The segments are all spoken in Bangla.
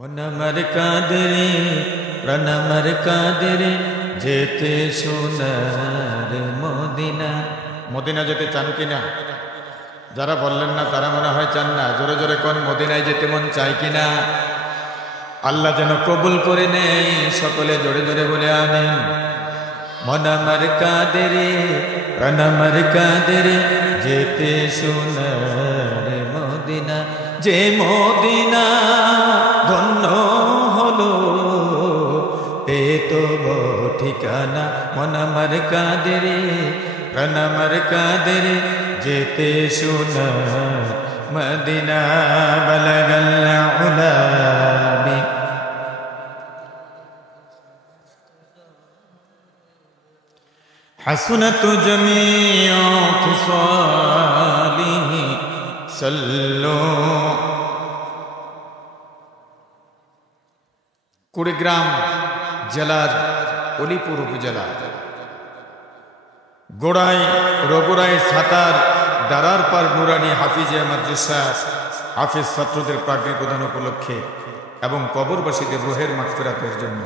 মন আমার কাঁদে রে, প্রাণ আমার কাঁদে রে, যেতে সোনার মদিনা। মদিনা যেতে চান কিনা? যারা বললেন না তারা মনে হয় চান না। জোরে জোরে কোন মদিনায় যেতে মন চায় কিনা? আল্লাহ যেন কবুল করে নেয়, সকলে জোরে জোরে বলে আমিন। মন আমার কাঁদে রে, প্রাণ আমার কাঁদে রে, যেতে সোনার মদিনা। যে মদিনা ধন্য হলো, এ তো ঠিকানা। মন আমার কাঁদে রে, প্রাণ আমার কাঁদে রে, যেতে সোনার মদিনা। বালাগাল উলা বি حسنت جميع خصاله صلوا। কুড়িগ্রাম জেলার অলিপুর উপজেলা গোড়াই রঘুরাই সাতার দারার পার নুরানি হাফিজিয়া মাদ্রাসা হাফিজ ছাত্রদের প্রাজ্ঞা প্রদান উপলক্ষে এবং কবরবাসীদের রুহের মাগফিরাতের জন্য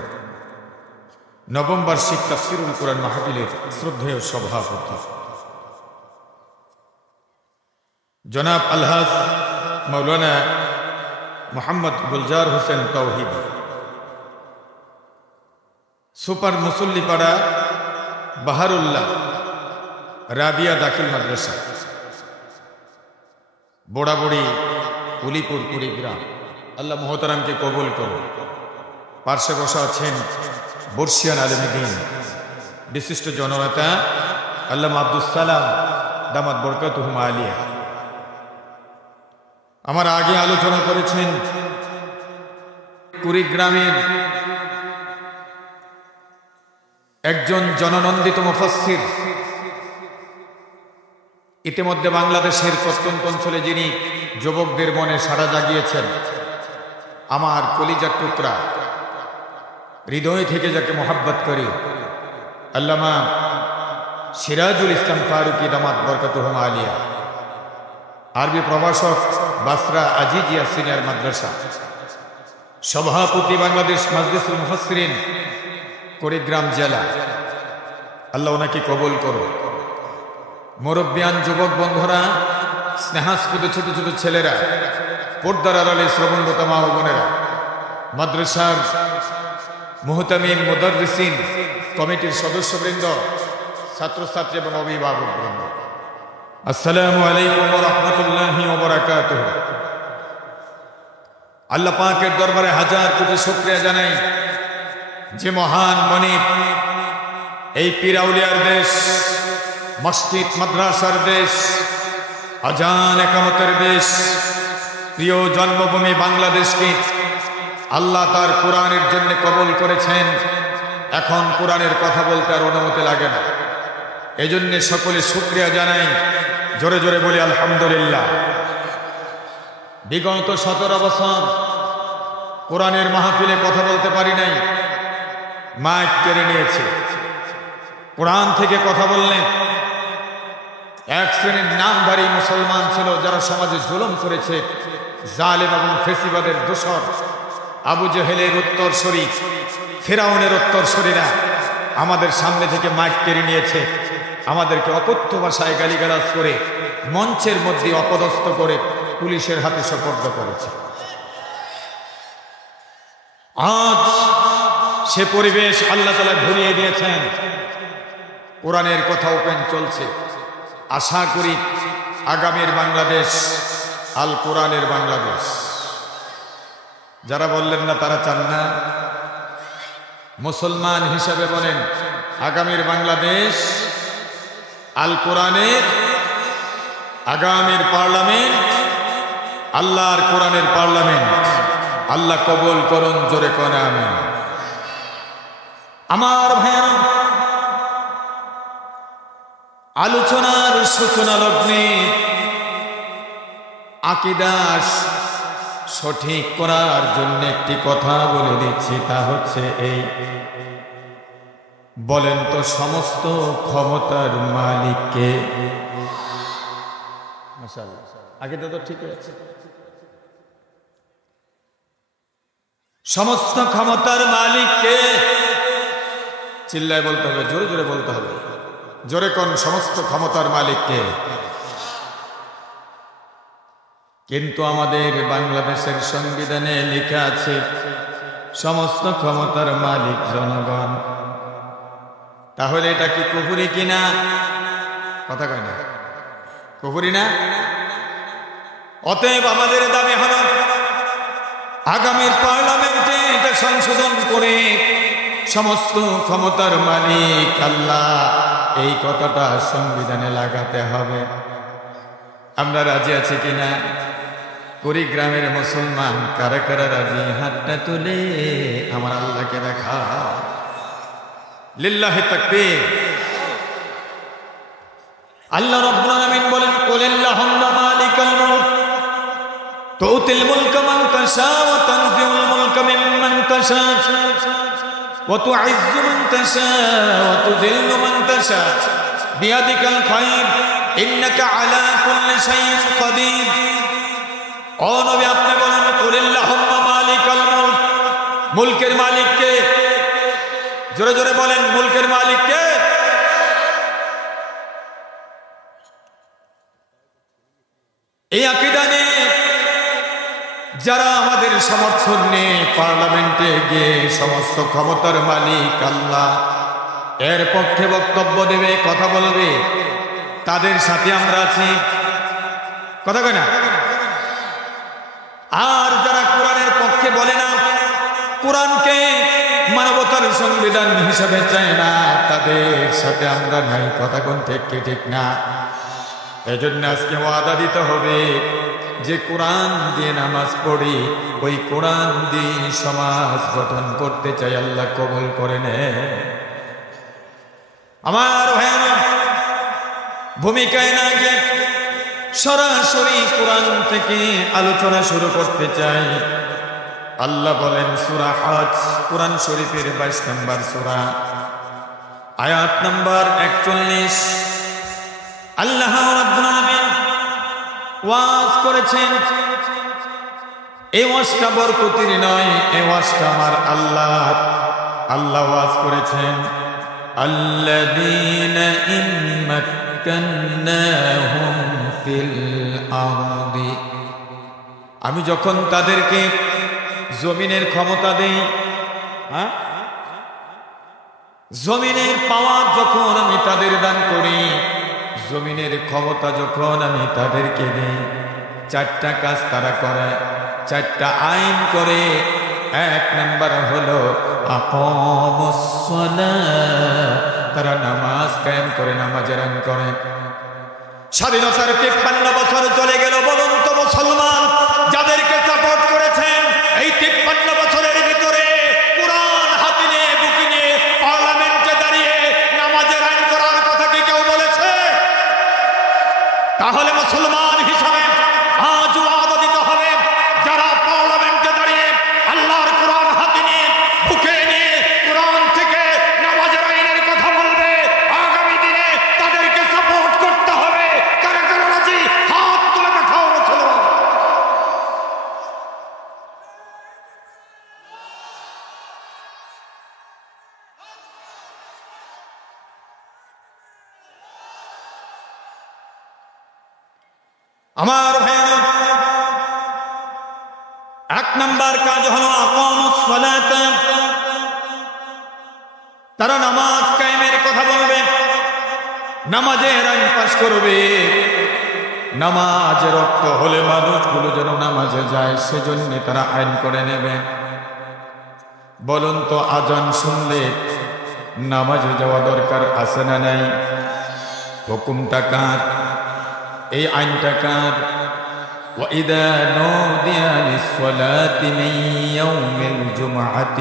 নবম বার্ষিক তাফসীরুল কুরআন মাহফিলের শ্রদ্ধেয় সভাপতি জনাব আলহাজ মাওলানা মোহাম্মদ গুলজার হোসেন তাওহীদ, সুপার মুসল্লিপাড়া বাহারুল্লাহ রাবিয়া দাখিল মাদ্রাসা, বোড়াবড়ি উলিপুর কুড়িগ্রাম। আল্লাহ মোহতারামকে কবুল করুন। পার্শ্বে বসা আছেন বর্ষিয়ান আলেমে দ্বীন বিশিষ্ট জননেতা আল্লামা আব্দুস সালাম দামাত বরকাতুহুম আলিয়া। আমার আগে আলোচনা করেছেন কুড়িগ্রামের একজন জননন্দিত মুফাসসির, ইতিমধ্যে বাংলাদেশের প্রত্যন্ত অঞ্চলে যিনি যুবকদের মনে সাড়া জাগিয়েছেন, আমার কলিজার টুকরা, হৃদয় থেকে যাকে মোহাব্বত করি, আল্লামা সিরাজুল ইসলাম ফারুকী দামাত বরকাতুহুম আলিয়া, আরবি প্রভাষক বাসরা আজিজিয়া সিনিয়র মাদ্রাসা, সভাপতি বাংলাদেশ মাজলিসুল মুফাসসিরিন কুড়িগ্রাম জেলা। আল্লাহ ওনাকে কবুল করো। মুরব্বিয়ান যুবক বন্ধুরা, স্নেহাস্পদ ছোট ছোট ছেলেরা, পর্দার আড়ালে শ্রবণরত মা ও বোনেরা, মাদ্রাসার মুহতামিম মুদাররিসিন কমিটির সদস্যবৃন্দ, ছাত্রছাত্রী এবং অভিভাবকবৃন্দ, আসসালামু আলাইকুম ওয়া রাহমাতুল্লাহি ওয়া বারাকাতুহু। আল্লাহ পাকের দরবারে হাজার কোটি শুকরিয়া জানাই, যে মহান মনিব, এই পীর আউলিয়ার দেশ, মসজিদ মাদ্রাসার দেশ, আজান একামতের দেশ, প্রিয় জন্মভূমি বাংলাদেশকে আল্লাহ তার কোরআনের জন্য কবুল করেছেন। এখন কোরআনের কথা বলতে আর অনুমতি লাগে না, এজন্য সকলে শুকরিয়া জানাই, জোরে জোরে বলি আলহামদুলিল্লাহ। বিগত 17 বছর কোরআনের মাহফিলে কথা বলতে পারি নাই, মাইক কেড়ে নিয়েছে। কোরআন থেকে কথা বললেন। এক শ্রেণীর নামধারী মুসলমান ছিল যারা সমাজে জুলুম করেছে, জালেম এবং ফেসিবাদের দোসর, আবু জেহেলের উত্তরসূরি, ফিরআউনের উত্তরসূরিরা আমাদের সামনে থেকে মাইক কেড়ে নিয়েছে, আমাদেরকে অকথ্য ভাষায় গালিগালাজ করে মঞ্চের মধ্যে অপদস্থ করে পুলিশের হাতে সোপর্দ করেছে। আজ সে পরিবেশ আল্লাহ তাআলা ঘুরিয়ে দিয়েছেন, কোরআনের কথা ওপেন চলছে। আশা করি আগামীর বাংলাদেশ আল কোরআনের বাংলাদেশ। যারা বললেন না তারা চান না, মুসলমান হিসাবে বলেন, আগামীর বাংলাদেশ আল কোরআনের, আগামীর পার্লামেন্ট আল্লাহর কোরআনের পার্লামেন্ট। আল্লাহ কবুল করুন, জোরে কোন আমিন। আমার ভাইরা, আলোচনার সূচনা লগ্নে আকীদা সঠিক করার জন্য একটি কথা বলে দিচ্ছি, তা হচ্ছে এই, বলেন তো সমস্ত ক্ষমতার মালিক কে? মাশাআল্লাহ, আকীদা তো ঠিক আছে। সমস্ত ক্ষমতার মালিক কে? চিল্লায় বলতে হবে, জোরে জোরে বলতে হবে, জোরে কোন সমস্ত ক্ষমতার মালিক কে? কিন্তু আমাদের বাংলাদেশের সংবিধানে লেখা আছে সমস্ত ক্ষমতার মালিক জনগণ। তাহলে এটা কি কুফরি কিনা? কথা কয় না, কুফরি না? অতএব আমাদের দাবি হলো আগামীর পার্লামেন্টে এটা সংশোধন করে সমস্ত ক্ষমতার মালিক আল্লাহ, এই কথাটা সংবিধানে লাগাতে হবে। আমরা রাজি আছি কিনা? কুড়িগ্রামের মুসলমান কারা কারা রাজি? হাতটা তুলে আমার আল্লাহকে দেখা। লিল্লাহি তাকবীর। আল্লাহ রাব্বুল আলামিন বলেন, কুলিল্লাহুম্মা মালিকাল মুলক তুতিল মুলকা মান তাশা ওয়া তানজিউল মুলকা মিম্মান তাশা ওয়া তু'ইজ্জু মান তাশা ওয়া তুযিল্লু মান তাশা বিয়াদিকাল খায়র ইন্নাকা আলা কুল্লি শাইইন কাদির। ও নবী, আপনি বলেন কুলিল্লাহুম্মা মালিকাল মুলক, মুলকের মালিক কে? জোরে জোরে বলেন, মুলকের মালিক কে? এই আকীদা নিয়ে যারা আমাদের সমর্থন নিয়ে পার্লামেন্টে গিয়ে সমস্ত ক্ষমতার মালিক আল্লাহ এর পক্ষে বক্তব্য দেবে, কথা বলবে, তাদের সাথে আমরা আছি। কথা কয় না? আর যারা কোরআনের পক্ষে বলে না, কোরআনকে মানবতার সংবিধান হিসাবে চায় না, তাদের সাথে আমরা নাই। কথা কোন ঠিক কি ঠিক না? এজন্য আজকে ওয়াদা দিতে হবে যে কোরআন দিয়ে নামাজ পড়ি, ওই কোরআন দিয়ে সমাজ গঠন করতে চাই। আল্লাহ কবুল করে নে। আমার ভাইয়েরা, ভূমিকায় না গিয়ে সরাসরি কোরআন থেকে আলোচনা শুরু করতে চাই। আল্লাহ বলেন সূরা হজ, কোরআন শরীফের 22 নম্বর সূরা, আয়াত নম্বর 41। আল্লাহ রাব্বুল আলামিন ওয়াজ করেছেন। এই ওয়াজটা বরকতির নয়, এই ওয়াজটা আমার আল্লাহ। আল্লাহ ওয়াজ করেছেন, আল্লাযীনা ইন মাক্কান্নাহুম ফিল আরদি, আমি যখন তাদেরকে জমিনের ক্ষমতা দেই, জমিনের পাওয়ার যখন আমি তাদের দান করি, জমিনের ক্ষমতা যখন আমি তাদেরকে দিই, 4টা কাজ তারা করে, 4টা আইন করে। 1 নাম্বার হলো আকামুস সালাহ, তারা নামাজ কায়েম করে, নামাজের আইন করে। স্বাধীনতার 53 বছর চলে গেল। বলুন তো মুসলমান, যাদেরকে সাপোর্ট করেছেন এই 53 বছরের ভিতরে কোরআন হাতে নিয়ে বুকে নিয়ে পার্লামেন্টে দাঁড়িয়ে নামাজের আইন করার কথা কি কেউ বলেছে? তাহলে মুসলমান হিসাবে আজ ওয়াদা দিতে হবে, যারা পার্লামেন্টে দাঁড়িয়ে আল্লাহর কোরআন হাতে নিয়ে বুকে নিয়ে কোরআন থেকে নামাজের আইনের কথা বলবে, আগামী দিনে তাদেরকে সাপোর্ট করতে হবে। কারা কারা রাজি? হাত তুলে দেখাও মুসলমান। আমার ভাইয়েরা, 1 নাম্বার কাজ হলো আকামুস সালাত, তারা নামাজ কায়েমের কথা বলবে, নামাজের আইন পাশ করবে। নামাজের রক্ত হলে মানুষগুলো যেন নামাজে যায়, সেজন্য তারা আইন করে নেবে। বলুন তো, আজান শুনলে নামাজে যাওয়া দরকার আছে না নাই? হুকুমটা কার? এই আইনটা কার? وَإِذَا نُودِيَ لِلصَّلَاةِ مِنْ يَوْمِ الْجُمْعَةِ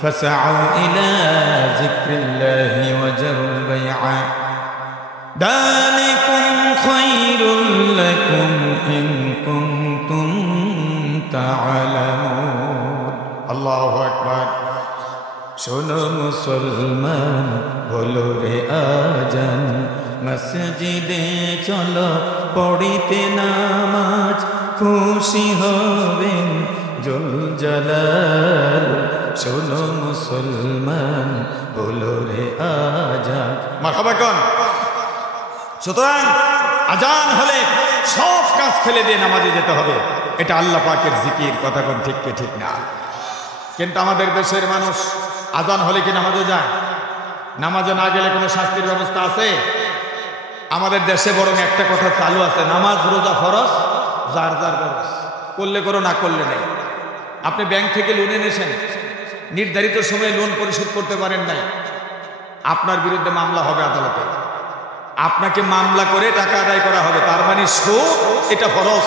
فَاسْعَوْا إِلَى ذِكْرِ اللَّهِ وَذَرُوا الْبَيْعَ ذَلِكُمْ خَيْرٌ لَكُمْ إِنْ كُنْتُمْ تَعْلَمُونَ। আল্লাহু আকবার। শোনো মুসলমান, বলো রে আজান, মসজিদে চলো পড়িতে নামাজ, খুশি হবেন জুল জালাল শোনো মুসলমান বলো রে আজান। মারহাবা কোন। সুতরাং আজান হলে সব কাজ ফেলে দিয়ে নামাজে যেতে হবে, এটা আল্লাহ পাকের জিকির। কথা কোন ঠিক কি ঠিক না? কিন্তু আমাদের দেশের মানুষ আজান হলে কি নামাজে যায়? নামাজে না গেলে কোনো শাস্তির ব্যবস্থা আছে? আমাদের দেশে বরং একটা কথা চালু আছে, নামাজ রোজা ফরজ, যার যার খরচ, করলে করো না করলে নেই। আপনি ব্যাংক থেকে লোন এনেছেন, নির্ধারিত সময়ে লোন পরিশোধ করতে পারেন নাই, আপনার বিরুদ্ধে মামলা হবে আদালতে, আপনাকে মামলা করে টাকা আদায় করা হবে। তার মানে সুদ এটা ফরজ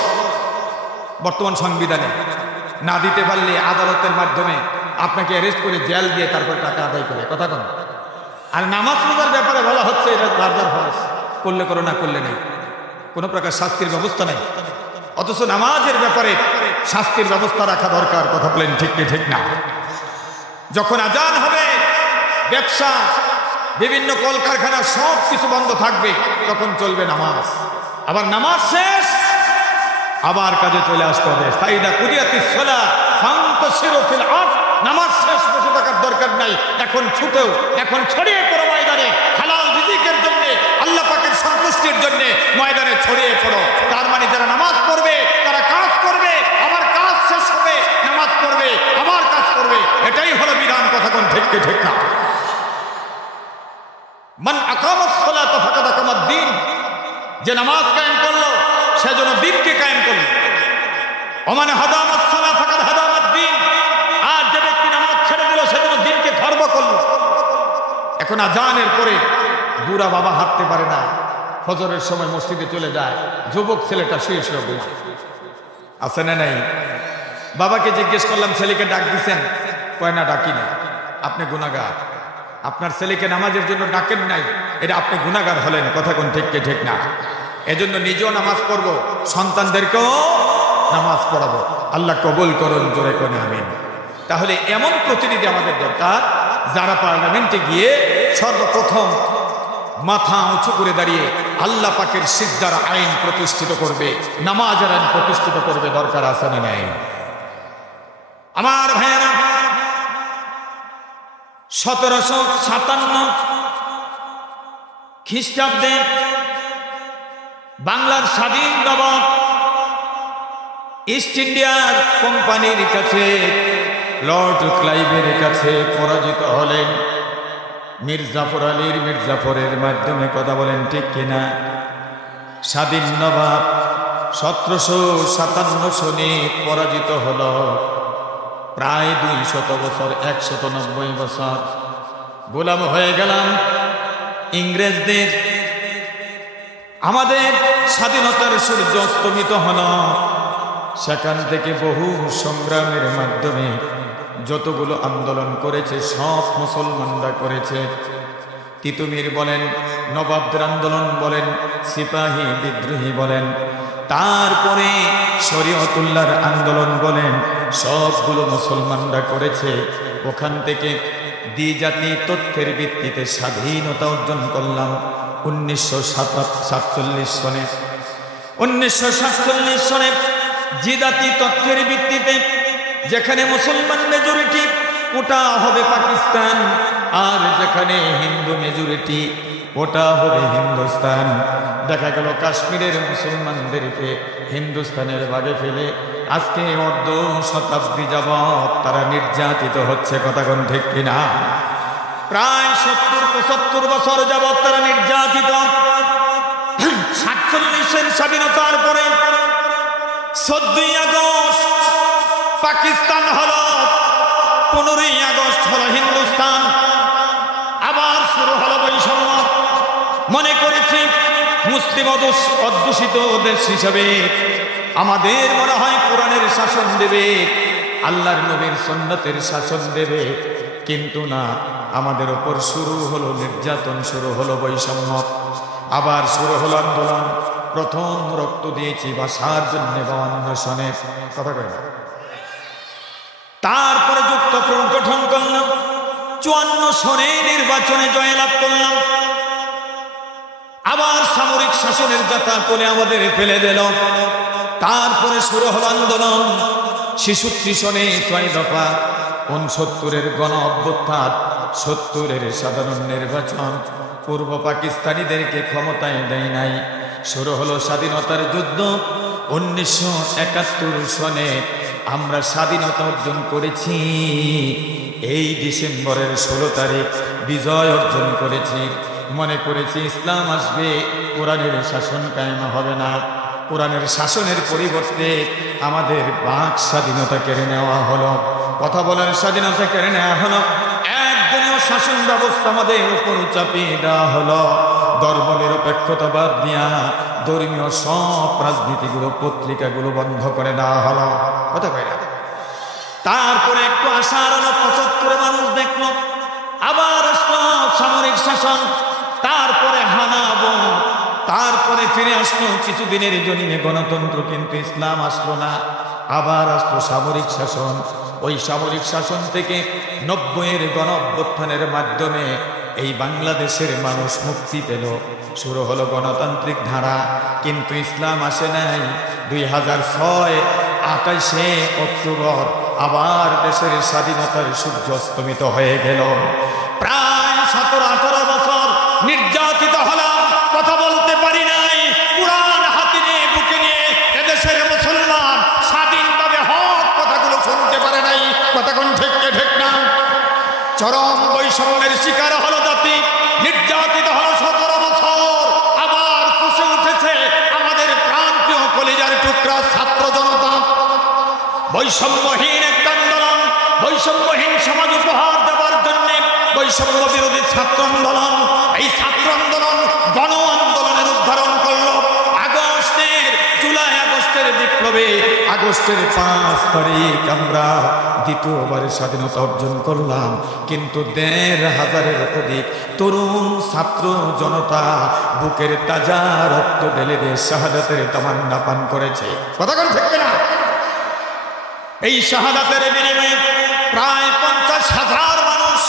বর্তমান সংবিধানে। না দিতে পারলে আদালতের মাধ্যমে আপনাকে অ্যারেস্ট করে জেল দিয়ে তারপর টাকা আদায় করে। কথা কন। আর নামাজ রোজার ব্যাপারে বলা হচ্ছে এটা যার যার খরচ, করলে করো না করলে নেই, কোনো প্রকার শাস্তির ব্যবস্থা নেই। অথচ নামাজের ব্যাপারে শাস্তির ব্যবস্থা রাখা দরকার। কথা বলেন ঠিক কি ঠিক না? যখন আজান হবে, ব্যবসা, বিভিন্ন কলকারখানা সব কিছু বন্ধ থাকবে, তখন চলবে নামাজ। আবার নামাজ শেষ, আবার কাজে চলে আসতে হবে। ফাইদা কুদিয়াতিস সালাহ ফান্তাশিরু ফিল আরদ। নামাজ শেষ বসে থাকার দরকার নাই, এখন ছুটেও, এখন ছড়িয়ে পড়ো ময়দানে, হালাল রিজিকের জন্য, আল্লাহ পাকের সন্তুষ্টির জন্য ময়দানে ছড়িয়ে পড়ো। তার মানে যারা নামাজ পড়বে তারা কাজ করবে, আবার কাজ শেষ হবে, নামাজ পড়বে, আবার কাজ করবে। এটাই হলো বিধান। কথা কোন ঠিক কি ঠিক না? মান আকামাস সালাতা ফাকাদ আকামাদ দ্বীন। যে নামাজ কায়েম করলো সে যেন দ্বীনকে কায়েম করলো। ওমান হাদামাস সালাহ ফাকাদ হাদামাদ দ্বীন। আর যে ব্যক্তি নামাজ ছেড়ে দিল সে যেন দ্বীনকে খর্ব করলো। এখন আজানের পরে বুড়া বাবা হাঁটতে পারে না, ফজরের সময় মসজিদে চলে যায়, যুবক ছেলেটা শুয়ে শুয়ে ঘুমায়। আছে না নাই? বাবাকে জিজ্ঞেস করলাম ছেলেকে ডাক দিছেন? কয় না ডাকি না। আপনি গুনাহগার, আপনার ছেলেকে নামাজের জন্য ডাকেন নাই, এটা আপনি গুনাহগার হলেন। কথা কোন ঠিক কি ঠিক না? এজন্য নিজেও নামাজ পড়বো, সন্তানদেরকেও নামাজ পড়াবো। আল্লাহ কবুল করুন, জোরে কোন আমিন। তাহলে এমন প্রতিনিধি আমাদের দরকার যারা পার্লামেন্টে গিয়ে সর্বপ্রথম মাথা উঁচু করে দাঁড়িয়ে আল্লাহ পাকের সিজদার আইন প্রতিষ্ঠিত করবে, নামাজের আইন প্রতিষ্ঠিত করবে। দরকার আছে না নাই? আমার ভাইয়েরা, 1757 খ্রিস্টাব্দে বাংলার স্বাধীন নবাব ইস্ট ইন্ডিয়ার কোম্পানির কাছে, লর্ড ক্লাইভের কাছে পরাজিত হলেন মির্জাফর আলীর মির্জাফরের মাধ্যমে। কথা বলেন ঠিক কিনা? স্বাধীন নবাব 1757 সনে পরাজিত হল। প্রায় 200 বছর, 190 বছর গোলাম হয়ে গেলাম ইংরেজদের। আমাদের স্বাধীনতার সূর্য অস্তমিত হল। সেখান থেকে বহু সংগ্রামের মাধ্যমে যতগুলো আন্দোলন করেছে সব মুসলমানরা করেছে। তিতুমির বলেন, নবাবদের আন্দোলন বলেন, সিপাহী বিদ্রোহী বলেন, তারপরে শরীয়তুল্লাহর আন্দোলন বলেন, সবগুলো মুসলমানরা করেছে। ওখান থেকে দ্বিজাতি তথ্যের ভিত্তিতে স্বাধীনতা অর্জন করলাম 1947 সনে। 1947 সনে দ্বিজাতি তথ্যের ভিত্তিতে যেখানে মুসলমান মেজরিটি ওটা হবে পাকিস্তান, আর যেখানে হিন্দু মেজরিটি ওটা হবে হিন্দুস্তান। দেখা গেল কাশ্মীরের মুসলমানদেরকে হিন্দুস্তানের ভাগে ফেলে আজকে অর্ধ শতাব্দী যাবৎ তারা নির্যাতিত হচ্ছে। কথা কোন ঠিক কিনা? প্রায় 70-75 বছর যাবৎ তারা নির্যাতিত। 47 স্বাধীনতার পরে 14ই আগস্ট পাকিস্তান হলো, 15ই আগস্ট হলো হিন্দুস্তান। আবার শুরু হলো বৈষম্য। মনে করেছি মুসলিম অধ্যুষিত দেশ হিসেবে আমাদের মনে হয় কোরআনের শাসন দেবে, আল্লাহর নবীর সুন্নতের শাসন দেবে, কিন্তু না, আমাদের ওপর শুরু হলো নির্যাতন, শুরু হলো বৈষম্য, আবার শুরু হলো আন্দোলন। প্রথম রক্ত দিয়েছি ভাষার জন্য 52 সনে। কথা কয় না? তারপরে যুক্তফ্রন্ট গঠন করলাম, 54 সনে নির্বাচনে জয়লাভ করলাম। আবার সামরিক শাসনের যাতা করে আমাদের ফেলে দিল। তারপরে শুরু হল আন্দোলন। 66 সনে 6 দফা, 69-এর গণ অভ্যুত্থান, 70-এর সাধারণ নির্বাচন পূর্ব পাকিস্তানিদেরকে ক্ষমতায় দেয় নাই। শুরু হলো স্বাধীনতার যুদ্ধ। 1971 সনে আমরা স্বাধীনতা অর্জন করেছি। এই ডিসেম্বরের 16 তারিখ বিজয় অর্জন করেছি। মনে করেছি ইসলাম আসবে, কোরআনের শাসন কায়েম হবে না। কোরআনের শাসনের পরিবর্তে আমাদের বাক স্বাধীনতা কেড়ে নেওয়া হলো, কথা বলার স্বাধীনতা কেড়ে নেওয়া হলো, একদলীয় শাসন ব্যবস্থা আমাদের উপর চাপিয়ে দেওয়া হলো। ধর্মনিরপেক্ষতা বাদ দিয়া ধর্মীয় সব রাজনীতিগুলো, পত্রিকাগুলো বন্ধ করে দেওয়া হলো, কথা কয় না। তারপরে একটু আশার আলো, 75 মানুষ দেখলো আবার আসলো সামরিক শাসন। তারপরে হানাবো, তারপরে ফিরে আসলো কিছুদিনের জন্য গণতন্ত্র, কিন্তু ইসলাম আসলো না। আবার আসলো সামরিক শাসন। ওই সামরিক শাসন থেকে 90-এর গণ অভ্যুত্থানের মাধ্যমে এই বাংলাদেশের মানুষ মুক্তি পেল। শুরু হলো গণতান্ত্রিক ধারা, কিন্তু ইসলাম আসে নাই। 2006 28শে অক্টোবর আবার দেশের স্বাধীনতার সূর্য অস্তমিত হয়ে গেল। প্রায় 17-18 বছর নির্যাতিত হলাম, কথা বলতে পারি নাই। কুরআন হাতে নিয়ে, বুকে নিয়ে এদেশের মুসলমান স্বাধীনভাবে হক কথাগুলো শুনতে পারে নাই। কথা কোন ঠিক না? চরম বৈষম্যের শিকার হলো জাতি, নির্যাতিত হলো 17 বছর। আবার ফুসে উঠেছে আমাদের প্রান্তীয় কলিজার টুকরা ছাত্র জনতা। বৈষম্যহীন একটা আন্দোলন, বৈষম্যহীন সমাজ উপহার দেওয়ার জন্য বৈষম্য বিরোধী ছাত্র আন্দোলন। এই ছাত্র আন্দোলন গণ আন্দোলনের উদ্ধারণ করলো। জুলাই আগস্টের বিপ্লবে আগস্টের 5 তারিখ আমরা দ্বিতীয়বার স্বাধীনতা অর্জন করলাম। কিন্তু 1,500-এর অধিক তরুণ ছাত্র জনতা বুকের তাজা রক্ত ঢেলে দিয়ে শাহাদাতের তামান্না পান করেছে, কথা কোন ঠিক না? এই শাহাদাতের বিনিময়ে প্রায় 50,000 মানুষ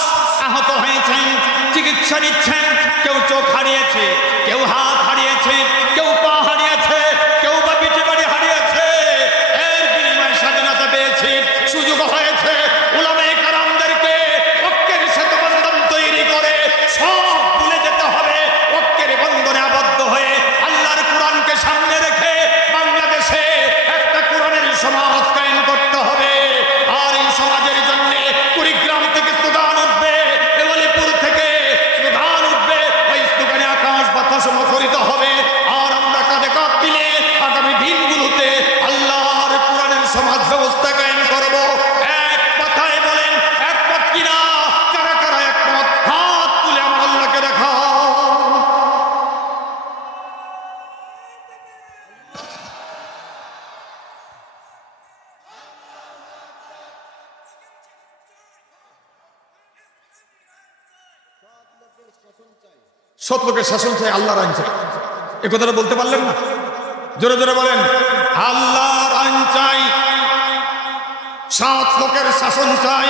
আহত হয়েছেন, চিকিৎসা নিচ্ছেন। কেউ চোখ হারিয়েছে, কেউ হাত হারিয়েছে, কেউ পা হারিয়েছে, কেউ বা পিঠে বাড়ি হারিয়েছে। এর বিনিময়ে স্বাধীনতা পেয়েছি, সুযোগ হয়েছে উলামায়ে কেরামদেরকে ঐক্যের সেতুবন্ধন তৈরি করে সব ভুলে যেতে হবে। ঐক্যের বন্ধনে আবদ্ধ হয়ে আল্লাহর কোরআনকে সামনে রেখে বাংলাদেশে একটা কোরআনের সমাজ কায়েম করতে হবে। আর এই সমাজের জন্য কুড়িগ্রাম থেকে স্লোগান উঠবে, এওয়ালিপুর থেকে স্লোগান উঠবে, ওই স্লোগানে আকাশ বাতাস মুখরিত হবে। আর আমরা কাঁধে কাঁধ মিলে আগামী দিনগুলোতে আল্লাহর কোরআনের সমাজ ব্যবস্থা কায়েম করব। এক কথায় বলেন একমত কিনা? কারা কারা একমত? হাত তুলে আমার আল্লাহকে দেখাও। সৎ লোকের শাসন চাই, আল্লাহর আইন চাই। এ কথাটা বলতে পারলেন না? জোরে জোরে বলেন, আল্লাহর আইন চাই, সৎ লোকের শাসন চাই।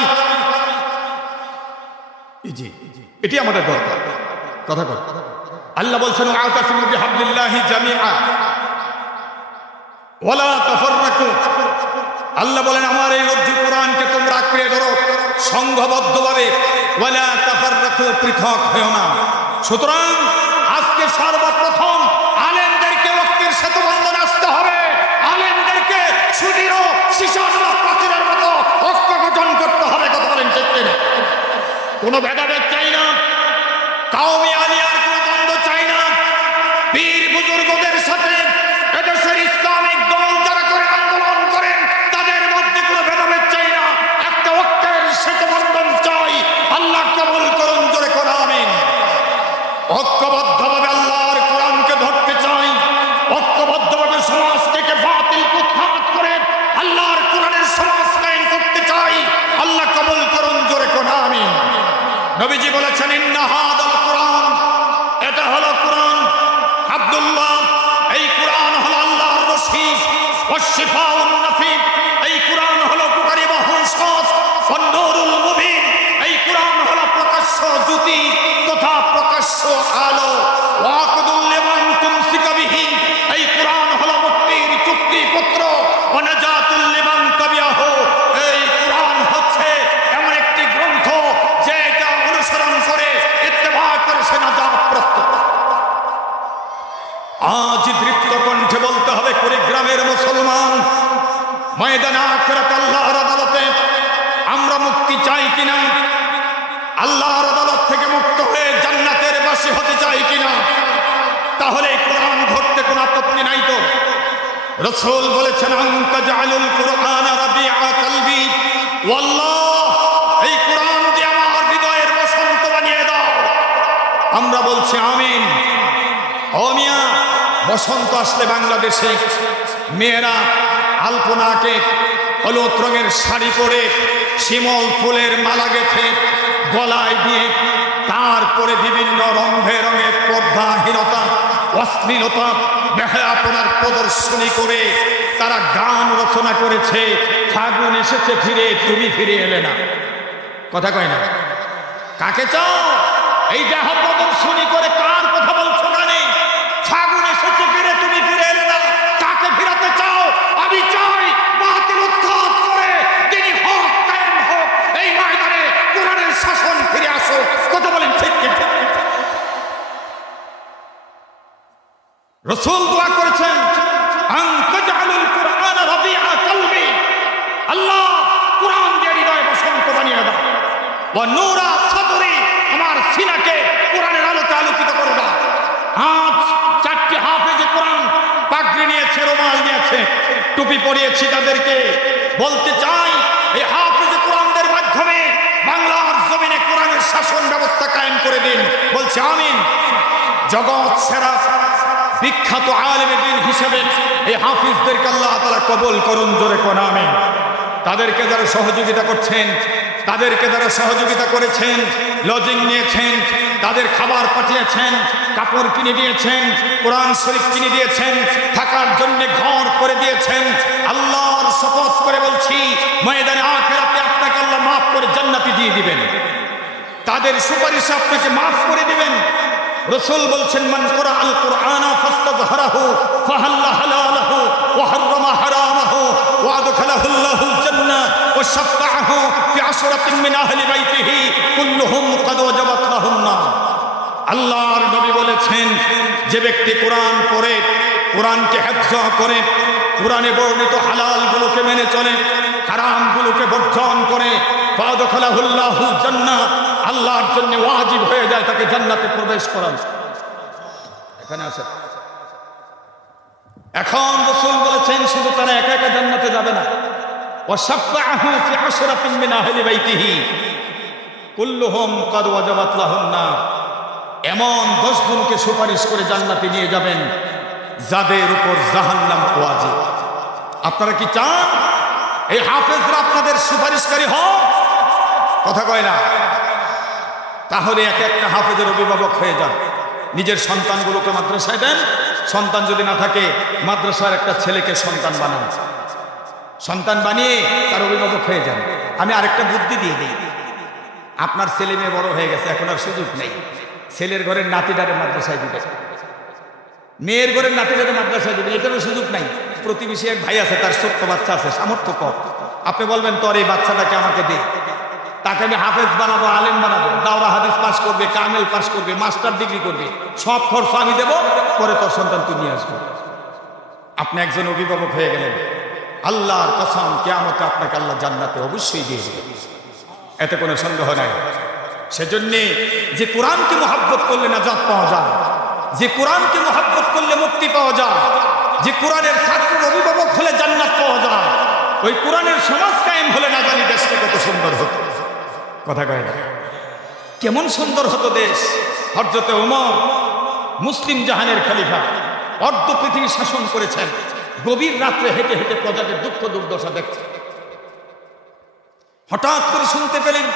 জি, এটি আমাদের দরকার। কথা কর, আল্লাহ বলছেন আতাসিমু বিহাবলিল্লাহি জামিআ ওয়ালা তাফাররাকু। আল্লাহ বলেন আমার এই রজ্জু কোরআনকে তোমরা আঁকড়ে ধরো সংঘবদ্ধভাবে, ওয়ালা তাফাররাকু, পৃথক হয়ো না। সুতরাং আজকে সর্বপ্রথম আলেমদেরকে ঐক্যের সেতুবন্ধনে আসতে হবে। আলেমদেরকে সুদৃঢ় শিশানলা প্রাচীরের মতো ঐক্য গঠন করতে হবে, কথা বলেন ঠিক কিনা? কোনো ভেদাভেদ চাই না, কাউমি আলিয়ার কোনো দ্বন্দ্ব চাই না। বীর বুজুর্গদের সাথে এদেশের ইসলামিক দল যারা করে আন্দোলন করেন তাদের মধ্যে কোনো ভেদাভেদ চাই না। একটা ঐক্যের সেতুবন্ধন চাই। আল্লাহ কবুল করুন, জোরে করে আমিন। ঐক্যবদ্ধভাবে আল্লাহর কোরআনকে ধরতে চাই, ঐক্যবদ্ধভাবে সমাজ থেকে বাতিলকে উৎখাত করে আল্লাহর কোরআনের সমাজ কায়েম করতে চাই। আল্লাহ কবুল করুন, জোরে করে আমিন। নবীজি বলেছেন ইন্না হাদাল কোরআন, এটা হলো কোরআন আব্দুল্লাহ, এই কোরআন হলো আল্লাহর রশিদ ওয়াস শিফাউন নাফি, এই কোরআন হলো উপকারী মহৌষধ ওয়ান নূরুল মুবিন, এই কোরআন হলো প্রকাশ্য জ্যোতি তথা প্রকাশ্য আলো। ওয়াকদুল লিমান তুমসিকা বিহি, এই কোরআন হলো মুক্তির চুক্তিপত্র। ওয়া নাজাতুল লিমান তাবিআহু, ময়দানে আখিরাত আল্লাহর আদালতে আমরা মুক্তি চাই কিনা, আল্লাহর আদালত থেকে মুক্ত হয়ে জান্নাতের বাসী হতে চাই কিনা, তাহলে কোরআন ধরতে কোনো আপত্তি নাই তো। রাসূল বলেছেন আনতা জাআলুল কুরআন রাবিআ কলবি, ওয়াল্লাহ এই কোরআন দিয়ে আমার হৃদয়ের বসন্ত বানিয়ে দাও। আমরা বলছি আমিন। ও মিয়া, বসন্ত আসলে বাংলাদেশে মেয়েরা আলপনাকে হলুদ রঙের শাড়ি পরে শিমল ফুলের মালা গেঁথে গলায় দিয়ে তারপরে বিভিন্ন রঙে রঙে পর্দাহীনতা, অশ্লীলতা, বেহায়াপনার প্রদর্শনী করে তারা গান রচনা করেছে। ফাগুন এসেছে ফিরে, তুমি ফিরে এলে না। কথা কয় না? কাকে চাও? এই দেহ প্রদর্শনী করে কার কথা বলছো? গানে ফাগুন এসেছে ফিরে, তুমি ফিরে এলে না। কাকে ফিরাতে চাও? আমি চাই বাতিল উৎখাত করে যিনি হক কায়েম হোক, এই ময়দানে কোরআনের শাসন ফিরে আসো। কথা বলেন ঠিক ঠিক? রাসূল দোয়া করেছেন আনতা জাআলুল কুরআন রাবিআ কলবি, আল্লাহ কোরআন দিয়ে হৃদয় বসন্ত বানিয়ে দাও। ওয়া নূরা সাদরি, আমার সিনাকে কোরআনের আলোতে আলোকিত করে দাও। আজ 4টি হাফেজে কোরআন পাগড়ি নিয়েছে, রুমাল নিয়েছে, টুপি পরিয়েছি, তাদেরকে বলতে চাই এই হাফেজে কোরআনদের মাধ্যমে বাংলার জমিনে কোরআনের শাসন ব্যবস্থা কায়েম করে দিন। বলছি আমিন। জগৎ সেরা বিখ্যাত আলেমে দ্বীন হিসেবে এই হাফিজদেরকে আল্লাহ তাআলা কবুল করুন। জোরে কোন আমিন। তাদেরকে যারা সহযোগিতা করছেন, তাদেরকে যারা সহযোগিতা করেছেন, লজিং নিয়েছেন, তাদের খাবার পাঠিয়েছেন, কাপড় কিনে দিয়েছেন, কোরআন শরীফ কিনে দিয়েছেন, থাকার জন্য ঘর করে দিয়েছেন, আল্লাহর শপথ করে বলছি ময়দানে আখিরাতে আপনাকে আল্লাহ মাফ করে জান্নাতি দিয়ে দিবেন। তাদের সুপারিশ আপনাকে মাফ করে দিবেন। রাসূল বলছেন মান ক্বারা আল কুরআনা ফাস্তাযহারাহু ফাহাল্লা হালালাহু ওয়া হাররামা হারামাহু ওয়া আদখালাহু আল্লাহুল জান্নাহ ওয়া শাফাআহু ফি আশরাতিন মিন আহলি বাইতিহি কুল্লুহুম ক্বাদ ওয়াজাবাত লাহুন নার। আল্লাহর নবী বলেছেন যে ব্যক্তি কোরআন পড়ে, কোরআনকে হিফজ করে, কোরআনে বর্ণিত হালালগুলোকে মেনে চলে, হারামগুলোকে বর্জন করে, ফাদখালাহু আল্লাহুল জান্নাহ, আল্লাহর জন্য ওয়াজিব হয়ে যায় তাকে জান্নাতে প্রবেশ করানো। এখানে আছে। এখন রাসূল বলেছেন শুধু তারা একা একা জান্নাতে যাবে না, ওয়া শাফাআহু ফি আশরাতিন মিন আহলি বাইতিহি কুল্লুহুম ক্বাদ ওয়াজাবাত লাহুন নার। এমন 10 জনকে সুপারিশ করে জান্নাতে নিয়ে যাবেন যাদের উপর জাহান্নাম ওয়াজিব। আপনারা কি চান এই হাফেজরা আপনাদের সুপারিশকারী হোক? কথা কয় না? তাহলে এক একটা হাফেজের অভিভাবক হয়ে যান। নিজের সন্তানগুলোকে মাদ্রাসায় দেন, সন্তান যদি না থাকে মাদ্রাসার একটা ছেলেকে সন্তান বানান, সন্তান বানিয়ে তার অভিভাবক হয়ে যান। আমি আরেকটা বুদ্ধি দিয়ে দিই, আপনার ছেলে মেয়ে বড় হয়ে গেছে, এখন আর সুযোগ নেই। ছেলের ঘরের নাতিটারে মাদ্রাসায় দিবে, মেয়ের ঘরের নাতিটারে মাদ্রাসায় দিবে, এটারও সুযোগ নাই। প্রতিবেশী এক ভাই আছে, তার ছোট্ট বাচ্চা আছে, সামর্থ্য কম। আপনি বলবেন তোর এই বাচ্চাটাকে আমাকে দে, তাকে আমি হাফেজ বানাবো, আলেম বানাবো, দাওরা হাদিস পাস করবে, কামেল পাস করবে, মাস্টার ডিগ্রি করবে, সব খরচ আমি দেবো, পরে তোর সন্তান তুই নিয়ে আসবো। আপনি একজন অভিভাবক হয়ে গেলেন, আল্লাহর কসম কিয়ামতে আপনাকে আল্লাহ জান্নাতে অবশ্যই দিয়ে দেবে, এতে কোনো সন্দেহ নাই। সেজন্য যে কোরআনকে মহব্বত করলে নাজাত পাওয়া যায়, যে কোরআনকে মহব্বত করলে মুক্তি পাওয়া যায়, যে কোরআনের ছাত্রের অভিভাবক হলে জান্নাত পাওয়া যায়, ওই কোরআনের সমাজ কায়েম হলে না জানি দেশটা কত সুন্দর হতো। কথা কয় না? কেমন সুন্দর হতো দেশ। হযরতে ওমর মুসলিম জাহানের খলিফা, অর্ধ পৃথিবী শাসন করেছেন, গভীর রাত্রে হেঁটে হেঁটে প্রজাদের দুঃখ দুর্দশা দেখছেন। হঠাৎ করে শুনতে পেলেন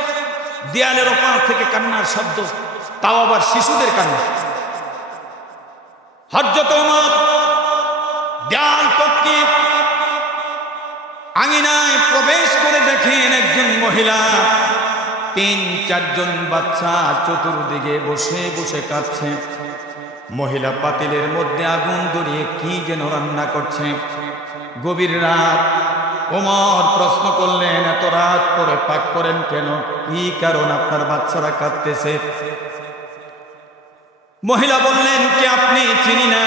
দেয়ালের ওপার থেকে কান্নার শব্দ, তাও আবার শিশুদের কান্না। হযরত ওমর দেয়াল টপকে আঙিনায় প্রবেশ করে দেখেন একজন মহিলা 3-4 জন বাচ্চা চতুর্দিকে বসে বসে কাঁদছে। মহিলা পাতিলের মধ্যে আগুন ধরিয়ে কি যেন রান্না করছে। গভীর রাত। ওমর প্রশ্ন করলেন, এত রাত করে পাক করেন কেন? কি কারণ আপনার বাচ্চারা কাঁদতেছে? মহিলা বললেন, কে আপনি? চিনি না।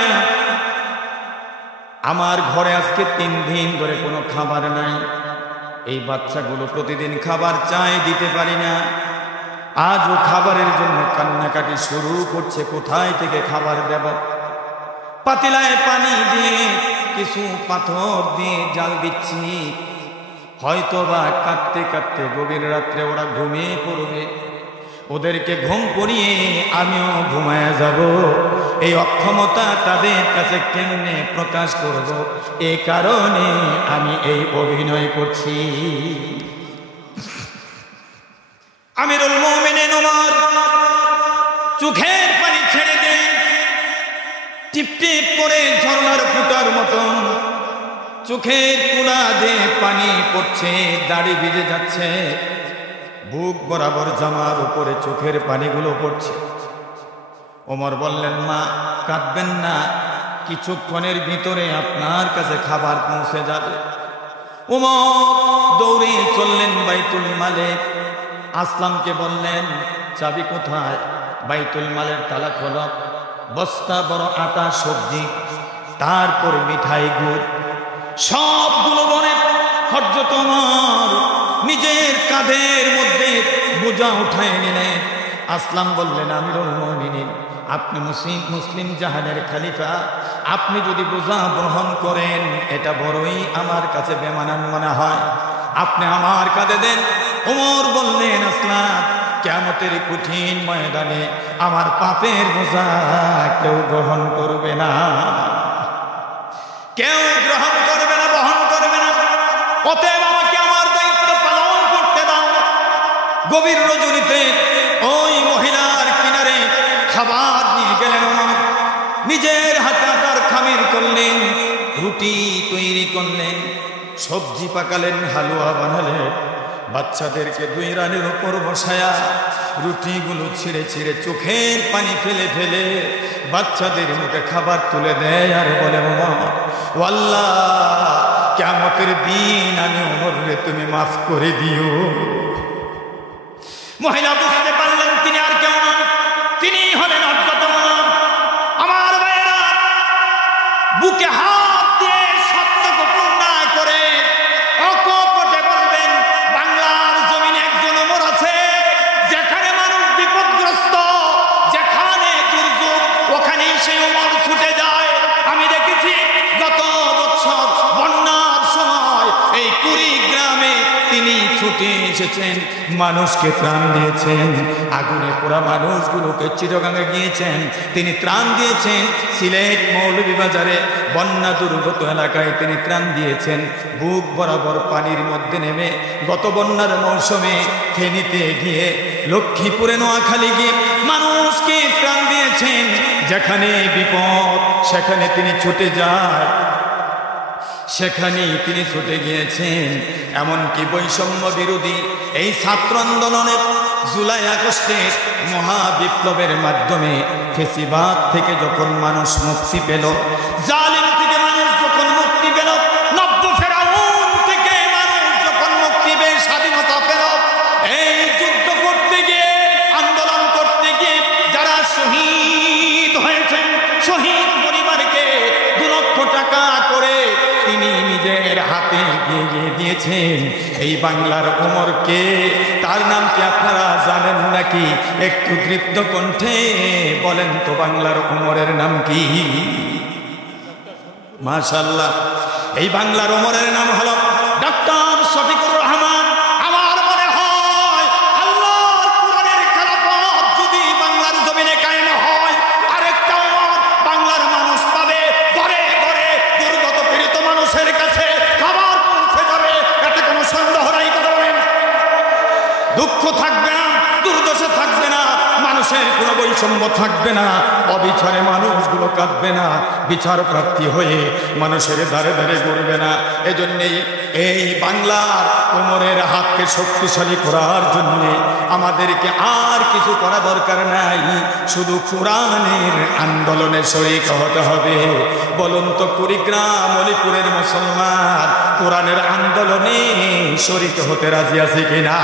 আমার ঘরে আজকে 3 দিন ধরে কোনো খাবার নাই। এই বাচ্চাগুলো প্রতিদিন খাবার চায়, দিতে পারি না। আজও খাবারের জন্য কান্নাকাটি শুরু করছে, কোথায় থেকে খাবার দেব। পাতিলায় পানি দিয়ে কিছু পাথর দিয়ে জাল দিচ্ছি, হয়তোবা কাঁদতে কাঁদতে গভীর রাত্রে ওরা ঘুমিয়ে পড়বে। ওদেরকে ঘুম পড়িয়ে আমিও ঘুমায়া যাব। এই অক্ষমতা তাদের কাছে কেমনে প্রকাশ করব, এই কারণে আমি এই অভিনয় করছি। আমিরুল মুমিনিন ওমর চোখের পানি ছেড়ে দেন, টিপ টিপ করে ঝর্ণার ফুটার মতন চোখের কোণা দিয়ে পানি পড়ছে, দাড়ি ভিজে যাচ্ছে, বুক বরাবর জামার উপরে চোখের পানিগুলো পড়ছে। ওমর বললেন, মা কাঁদবেন না, কিছুক্ষণের ভিতরে আপনার কাছে খাবার পৌঁছে যাবে। ওমর দৌড়ে চললেন বাইতুল মালে। আসলামকে বললেন, চাবি কোথায়? বাইতুল মালের তালা খোলো। বস্তা বড় আটা, সবজি, তারপর মিঠাই, গুড়, সবগুলো বনে হযরত ওমর নিজের কাঁধের মধ্যে বোঝা উঠায় নিলেন। আসলাম বললেন, আমিরুল মুমিনিন, আপনি মুসলিম জাহানের খলিফা, আপনি যদি বোঝা গ্রহণ করেন এটা বড়ই আমার কাছে বেমানান মনে হয়, আপনি আমার কাঁধে দেন। ওমর বললেন, আসলাম, কিয়ামতের কঠিন ময়দানে আমার পাপের বোঝা কেউ গ্রহণ করবে না, কেউ গ্রহণ করবে না, বহন করবে না। অতএব আমাকে আমার দায়িত্ব পালন করতে দাও। গভীর রজনীতে ওই মহিলার কিনারে খাবার নিয়ে গেলেন ওমর। নিজের হাতে আটার খামির করলেন, রুটি তৈরি করলেন, সবজি পাকালেন, হালুয়া বানালেন। বাচ্চাদেরকে 2 রানের উপর বসায়া রুটিগুলো ছিঁড়ে ছিঁড়ে চোখের পানি ফেলে ফেলে বাচ্চাদের মুখে খাবার তুলে দেয় আর বলে, ওমর, ও আল্লাহ, কিয়ামতের দিন আমি ওমরকে তুমি মাফ করে দিও। মহিলা বুঝতে পারলেন তিনি আর কেউ না, তিনি হলেন হযরত ওমর। আমার ভাইয়েরা, বুকে হাত দিয়ে সত্য গোপন না করে অকপটে বলবেন, বাংলার জমিনে একজন ওমর আছে, যেখানে মানুষ বিপদগ্রস্ত, যেখানে দুর্যোগ, ওখানেই সেই ওমর ছুটে যায়। আমি দেখেছি গত বছর বন্যার সময় এই কুড়িগ্রামে তিনি ছুটে এসেছেন, মানুষকে ত্রাণ দিয়েছেন। আগুনে পোড়া মানুষগুলোকে চিটাগাঙে গিয়েছেন, তিনি ত্রাণ দিয়েছেন। সিলেট মৌলভীবাজারে বন্যা দুর্গত এলাকায় তিনি ত্রাণ দিয়েছেন। বুক বরাবর পানির মধ্যে নেমে গত বন্যার মৌসুমে ফেনীতে গিয়ে, লক্ষ্মীপুরে, নোয়াখালী গিয়ে মানুষকে ত্রাণ দিয়েছেন। যেখানে বিপদ সেখানে তিনি ছুটে যায়, সেখানেই তিনি ছুটে গিয়েছেন। এমনকি বৈষম্য বিরোধী এই ছাত্র আন্দোলনে জুলাই আগস্টের মহাবিপ্লবের মাধ্যমে ফেসিবাদ থেকে যখন মানুষ মুক্তি পেল, জালিম থেকে মানুষ যখন মুক্তি পেল, নব্য ফেরাউন থেকে মানুষ যখন মুক্তি পেয়ে স্বাধীনতা পেল, এই যুদ্ধ করতে গিয়ে, আন্দোলন করতে গিয়ে যারা শহীদ হয়েছেন, শহীদ পরিবারকে 2 লক্ষ টাকা করে তিনি নিজের হাতে দিয়ে দিয়েছেন। এই বাংলার ওমরকে, তার নাম কি আপনারা জানেন নাকি? একটু দৃপ্ত কণ্ঠে বলেন তো, বাংলার ওমরের নাম কি? মাশাআল্লাহ, এই বাংলার ওমরের নাম হলো ডক্টর শফিকুর রহমান। আমার মনে হয় আল্লাহর কোরআনের খেলাফত যদি বাংলার জমিনে কায়েম হয়, আরেকটা ওমর বাংলার মানুষ পাবে। ঘরে ঘরে দুর্গত পীড়িত মানুষের কাছে খাবার পৌঁছে যাবে, এতে কোনো সন্দেহ নাই। কথা বলেন, দুঃখ থাকবে না, দুর্দশা থাকবে না, মানুষের কোনো বৈষম্য থাকবে না, অবিচারে মানুষগুলো কাঁদবে না, বিচার প্রার্থী হয়ে মানুষের ধারে ধারে ঘুরবে না। এজন্যই এই বাংলার ওমরের হাতকে শক্তিশালী করার জন্য আমাদেরকে আর কিছু করা দরকার নাই, শুধু কোরআনের আন্দোলনে শরীক হতে হবে। বলুন তো, কুড়িগ্রাম অলিপুরের মুসলমান কোরআনের আন্দোলনে শরীক হতে রাজি আছে কিনা?